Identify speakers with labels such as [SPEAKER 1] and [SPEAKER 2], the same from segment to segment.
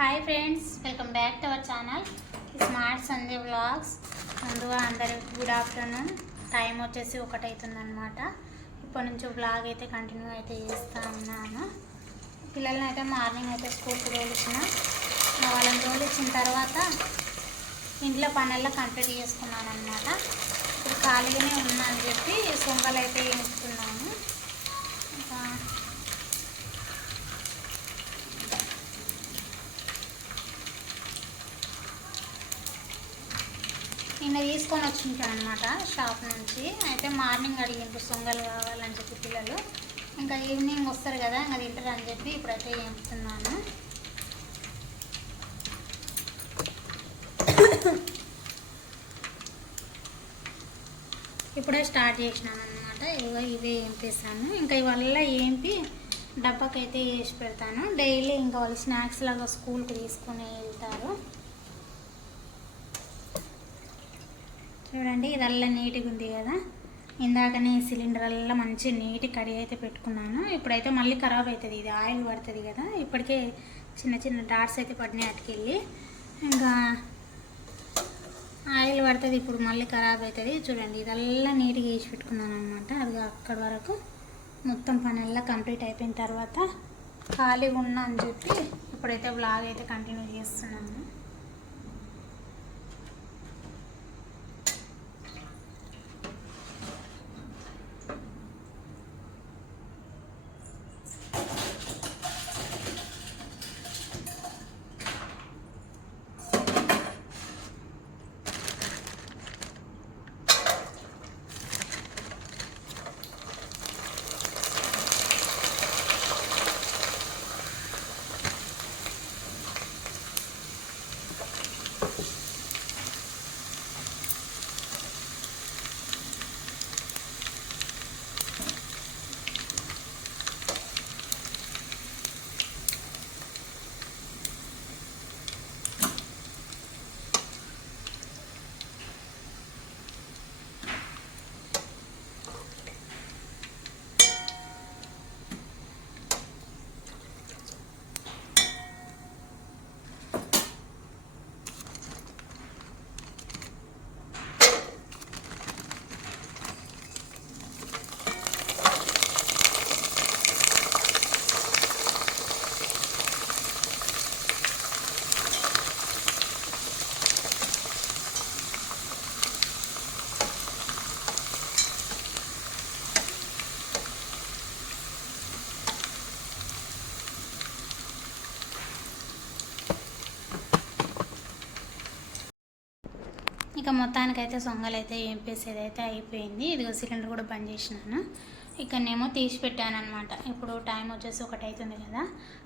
[SPEAKER 1] Hi friends welcome back to our channel smart Sanjay vlogs ముందుగా అందరికి good afternoon time వచ్చేసి ఒకటైతుందనమాట ఇప్పటి నుంచి వ్లాగ్ అయితే కంటిన్యూ అయితే చేస్తా ఉన్నాను. పిల్లల్ని అయితే మార్నింగ్ అయితే స్కూల్కి తోలిచ్చిన వాళ్ళని తోలిచ్చిన తర్వాత ఇంట్లో పనుల్లో కంప్లీట్ చేసుకున్నాను అనమాట ఇప్పుడు ఖాళీగానే ఉన్నా అని చెప్పి సొంగలు అయితే వేస్తున్నాను నిన్న తీసుకొని వచ్చింటాను అనమాట షాప్ నుంచి. అయితే మార్నింగ్ అడిగిండ్రు సొంగలు కావాలని చెప్పి పిల్లలు. ఇంకా ఈవినింగ్ వస్తారు కదా ఇంకా తింటారు అని చెప్పి ఇప్పుడైతే చెప్తున్నాను ఇప్పుడే స్టార్ట్ చేసినాను అనమాట ఇవో ఇవే ఏంపేసాను ఇంకా ఇవల్ల ఏంపి డబ్బాకైతే వేసి పెడతాను. డైలీ ఇంకా వాళ్ళు స్నాక్స్ లాగా స్కూల్కి తీసుకొని వెళ్తారు. చూడండి ఇదల్లా నీట్గా ఉంది కదా. ఇందాకనే సిలిండర్ అల్లా మంచి నీట్ కడిగి అయితే పెట్టుకున్నాను. ఇప్పుడైతే మళ్ళీ ఖరాబ్ అవుతుంది ఇది ఆయిల్ పడుతుంది కదా. ఇప్పటికే చిన్న చిన్న డాట్స్ అయితే పడినాయి అటుకెళ్ళి. ఇంకా ఆయిల్ పడుతుంది ఇప్పుడు మళ్ళీ ఖరాబ్ అవుతుంది. చూడండి ఇదల్లా నీట్గా వేసి పెట్టుకున్నాను అనమాట అది అక్కడి వరకు మొత్తం పని ఎల్లా కంప్లీట్ అయిపోయిన తర్వాత ఖాళీగా ఉన్నా అని చెప్పి ఇప్పుడైతే బ్లాగ్ అయితే కంటిన్యూ చేస్తున్నాను. ఇక మొత్తానికైతే సొంగలు అయితే ఏంపేసేది అయితే అయిపోయింది. ఇదిగో సిలిండర్ కూడా బంద్ చేసినాను. ఇక్కడనేమో తీసి పెట్టాను అనమాట ఇప్పుడు టైం వచ్చేసి ఒకటి అవుతుంది కదా.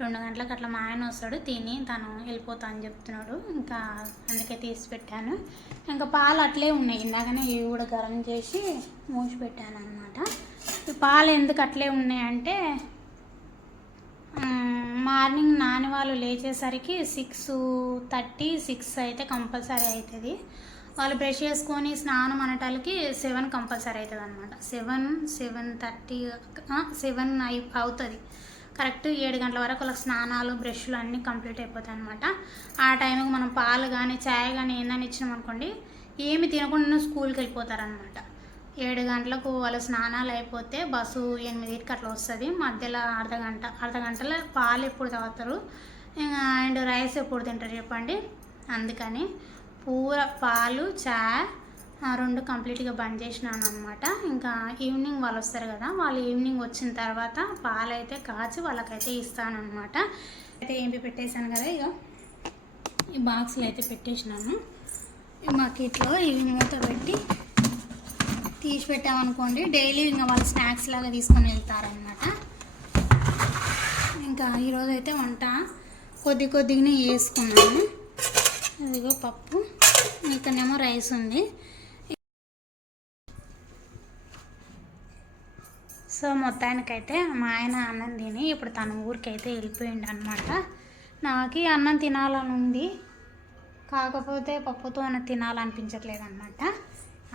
[SPEAKER 1] రెండు గంటలకు అట్లా మా ఆయన వస్తాడు. తిని తను వెళ్ళిపోతా అని చెప్తున్నాడు. ఇంకా అందుకే తీసి పెట్టాను. ఇంకా పాలు అట్లే ఉన్నాయి. ఇందాకనే ఇవి కూడా గరం చేసి మూసి పెట్టాను అనమాట పాలు ఎందుకు అట్లే ఉన్నాయంటే మార్నింగ్ నాని వాళ్ళు లేచేసరికి సిక్స్ థర్టీ సిక్స్ అయితే కంపల్సరీ అవుతుంది. వాళ్ళు బ్రష్ చేసుకొని స్నానం అనటానికి సెవెన్ కంపల్సరీ అవుతుంది అనమాట సెవెన్ సెవెన్ థర్టీ సెవెన్ అయి అవుతుంది. కరెక్ట్ ఏడు గంటల వరకు వాళ్ళకి స్నానాలు బ్రష్లు అన్నీ కంప్లీట్ అయిపోతాయి అనమాట ఆ టైంకి మనం పాలు కానీ ఛాయ్ కానీ ఏందని ఇచ్చినాం అనుకోండి ఏమి తినకుండా స్కూల్కి వెళ్ళిపోతారనమాట ఏడు గంటలకు వాళ్ళ స్నానాలు అయిపోతే బస్సు ఎనిమిదికి అట్లా వస్తుంది. మధ్యలో అర్ధ గంట అర్ధ గంటలో పాలు ఎప్పుడు తాగుతారు? ఇంకా అండ్ రైస్ ఎప్పుడు తింటారు చెప్పండి? అందుకని పూర పాలు చా ఆ రెండు కంప్లీట్గా బంద్ చేసినాను అనమాట ఇంకా ఈవినింగ్ వాళ్ళు వస్తారు కదా వాళ్ళు ఈవినింగ్ వచ్చిన తర్వాత పాలు అయితే కాచి వాళ్ళకైతే ఇస్తానమాట అయితే ఏంపి పెట్టేశాను కదా ఇక ఈ బాక్స్లో అయితే పెట్టేసినాను. మాకు ఇట్లా ఇవి మూత పెట్టి తీసి పెట్టామనుకోండి డైలీ ఇంకా వాళ్ళు స్నాక్స్ లాగా తీసుకొని వెళ్తారనమాట ఇంకా ఈరోజు అయితే వంట కొద్ది కొద్దిగానే వేసుకున్నాను ఇదిగో పప్పు. ఇక్కడనేమో రైస్ ఉంది. సో మొత్తానికైతే మా ఆయన అన్నం తిని ఇప్పుడు తన ఊరికైతే వెళ్ళిపోయిండు అనమాట నాకు అన్నం తినాలని ఉంది. కాకపోతే పప్పుతో తినాలనిపించట్లేదు అనమాట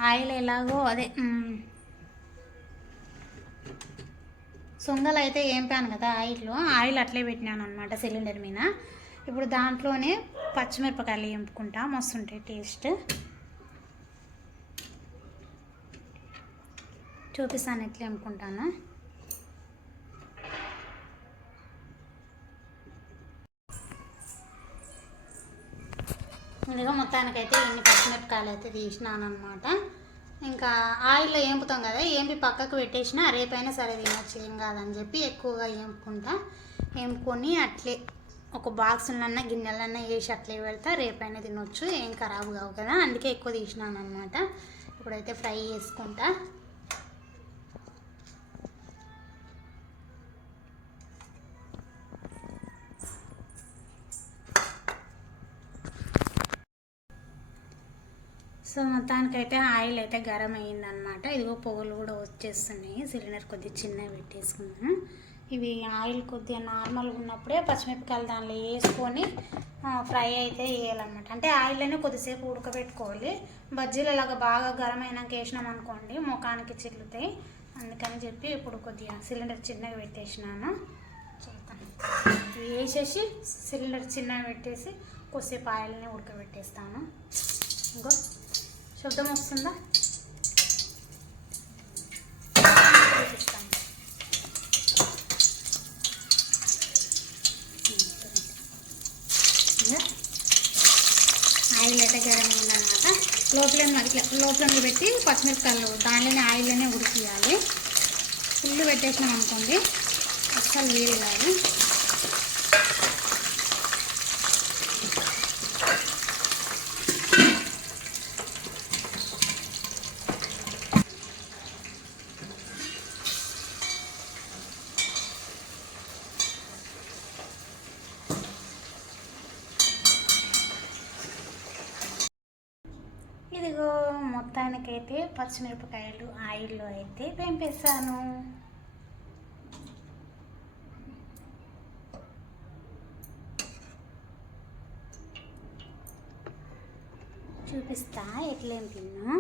[SPEAKER 1] ఆయిల్ ఎలాగో అదే మ్, సొంగలు అయితే ఏంపాను కదా ఆయిల్లో. ఆయిల్ అట్లే పెట్టినాను అనమాట సిలిండర్ మీద. ఇప్పుడు దాంట్లోనే పచ్చిమిరపకాయలు వేపుకుంటా మస్తు ఉంటాయి టేస్ట్. చూపిస్తాను ఎట్లా వేపుకుంటాను. ఇదిగో మొత్తానికైతే ఇన్ని పచ్చిమిరపకాయలు అయితే తీసినాను అనమాట ఇంకా ఆయిల్లో ఏంపుతాం కదా ఏంపి పక్కకు పెట్టేసినా రేపైనా సరే తినొచ్చు ఏం కాదని చెప్పి ఎక్కువగా ఏంపుకుంటా ఏంపుకొని అట్లే ఒక బాక్సులన్నా గిన్నెలన్నా వేసి అట్లే పెడతా రేపైనా తినొచ్చు ఏం ఖరాబ్ కావు కదా. అందుకే ఎక్కువ తీసినాను అనమాట ఇప్పుడైతే ఫ్రై చేసుకుంటా. సో మొత్తానికైతే ఆయిల్ అయితే గరం అయ్యిందనమాట ఇదిగో పొగలు కూడా వచ్చేస్తున్నాయి. సిలిండర్ కొద్దిగా చిన్నగా పెట్టేసుకున్నాను. ఇవి ఆయిల్ కొద్దిగా నార్మల్గా ఉన్నప్పుడే పచ్చిమిరపకాయలు దానిలో వేసుకొని ఫ్రై అయితే వేయాలన్నమాట అంటే ఆయిల్లోనే కొద్దిసేపు ఉడకబెట్టుకోవాలి. బజ్జీలు అలాగా బాగా గరం అయినాక వేసినాం అనుకోండి ముఖానికి చిల్లుతాయి. అందుకని చెప్పి ఇప్పుడు కొద్దిగా సిలిండర్ చిన్నగా పెట్టేసినాను. చూస్తాను వేసేసి సిలిండర్ చిన్నగా పెట్టేసి కొద్దిసేపు ఆయిల్ని ఉడకబెట్టేస్తాను. ఇంకో. శబ్దం వస్తుందా చూపిస్తాను ఇంకా ఆయిల్ అయితే గరం ఉందన్నమాట లోపల ఇట్లా లోపల పెట్టి పచ్చిమిరపకాయలు దానిలోనే ఆయిల్లోనే ఉడికియాలి. ఫుల్ పెట్టేసినాం అనుకోండి అస్సలు వేరే కాదు ఇదిగో మొత్తానికైతే పచ్చిమిరపకాయలు ఆయిల్లో అయితే వేంపేసాను చూపిస్తా ఎట్లేం తిన్నా.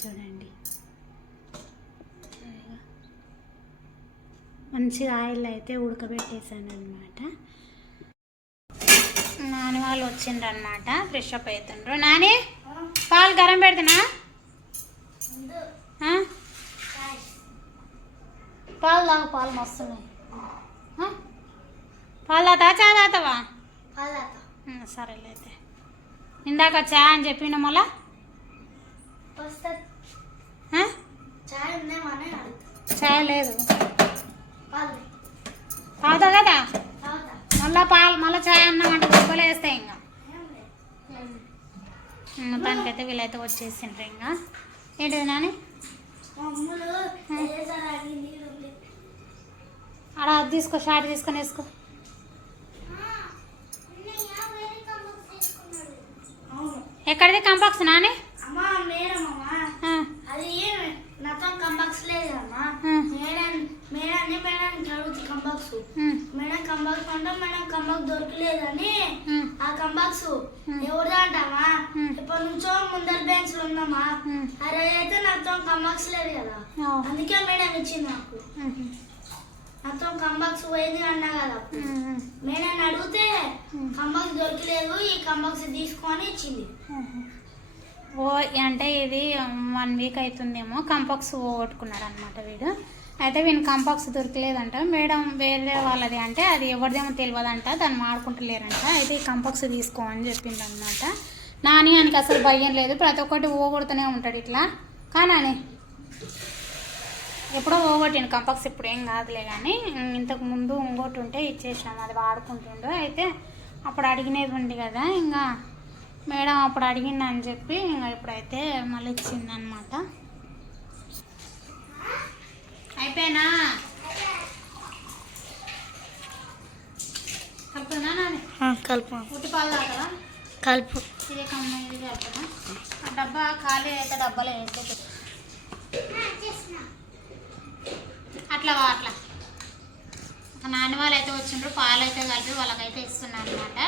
[SPEAKER 1] చూడండి. మంచిగా ఆయిల్ అయితే ఉడకబెట్టేసాను అనమాట వాళ్ళు వచ్చిండ్రు అనమాట ఫ్రెష్ అప్ అవుతుండ్రు నాని పాలు గరం పెడుతున్నా? పాలు తాగు పాలు మస్తున్నాయి? పాలు తాతా చా తాతావా సరేలే అయితే. ఇందాక చా అని చెప్పిండ మళ్ళా?
[SPEAKER 2] చాయ్
[SPEAKER 1] లేదు. తాగుతా కదా మళ్ళా పాలు మళ్ళీ చాయ్ అన్నం అంటే గుబ్బలు వేస్తాయి ఇంకా.
[SPEAKER 2] లేదు
[SPEAKER 1] మొత్తానికైతే వీళ్ళైతే వచ్చేసిండ్రు ఇంకా. ఏంటిది నాని. ఆడ అది తీసుకో షార్ట్ తీసుకొని వేసుకో. ఎక్కడిది కంపాక్స్ నాని?
[SPEAKER 2] కంబాక్స్ మేడం అడుగుతుంది కంబాక్స్. కంబాక్స్ అంటే మేడం కంబాక్స్ దొరకలేదని. ఆ కంబాక్స్ ఎవరిదా అంటామా. ఇప్పటి నుంచో ముందర బెంచ్లో ఉన్నామా అరే అయితే నాతో కంబాక్స్ లేదు కదా. అందుకే మేడం ఇచ్చింది నాకు నాతో కంబాక్స్ పోయింది అన్నా కదా మేడం అడిగితే. కంబాక్స్ దొరకలేదు ఈ కంబాక్స్ తీసుకొని ఇచ్చింది.
[SPEAKER 1] ఓ అంటే ఇది వన్ వీక్ అవుతుందేమో కంపాక్స్ పోగొట్టుకున్నాడు అనమాట వీడు. అయితే వీని కంపాక్స్ దొరకలేదంట. మేడం వేరే వాళ్ళది అంటే అది ఎవరిదేమో తెలియదంట దాన్ని మాడుకుంటలేరంట. అయితే ఈ కంపాక్స్ తీసుకో అని చెప్పింది అనమాట నాని ఆయనకి అసలు భయం లేదు. ప్రతి ఒక్కటి పోగొడుతూనే ఉంటాడు ఇట్లా. కానీ ఎప్పుడో పోగొట్టిన కంపాక్స్ ఇప్పుడు ఏం కాదులే కానీ ఇంతకు ముందు ఇంకోటి ఉంటే ఇచ్చేసినాం అది వాడుకుంటుండు. అయితే అప్పుడు అడిగినది ఉంది కదా. ఇంకా మేడం అప్పుడు అడిగింది అని చెప్పి ఇంకా ఇప్పుడైతే మళ్ళీ ఇచ్చిందనమాట అయిపోయినా?
[SPEAKER 2] కలుపు. కలుపు.
[SPEAKER 1] డబ్బా ఖాళీ అయితే డబ్బాలో వేస్తే అట్లా అట్లా. నాన్న వాళ్ళు అయితే వచ్చిండ్రు పాలు అయితే కలిపి వాళ్ళకైతే ఇస్తున్నాను అనమాట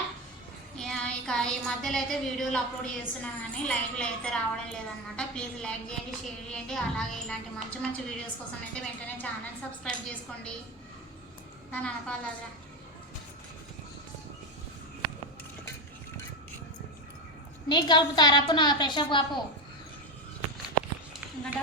[SPEAKER 1] ఇక ఈ మధ్యలో అయితే వీడియోలు అప్లోడ్ చేస్తున్నా కానీ లైవ్లో అయితే రావడం లేదనమాట ప్లీజ్ లైక్ చేయండి షేర్ చేయండి. అలాగే ఇలాంటి మంచి మంచి వీడియోస్ కోసం అయితే వెంటనే ఛానల్ సబ్స్క్రైబ్ చేసుకోండి. దాని అనపాలరా నీకు కలుపుతారా అప్పు నా ప్రెషర్ పాపు గడ్డ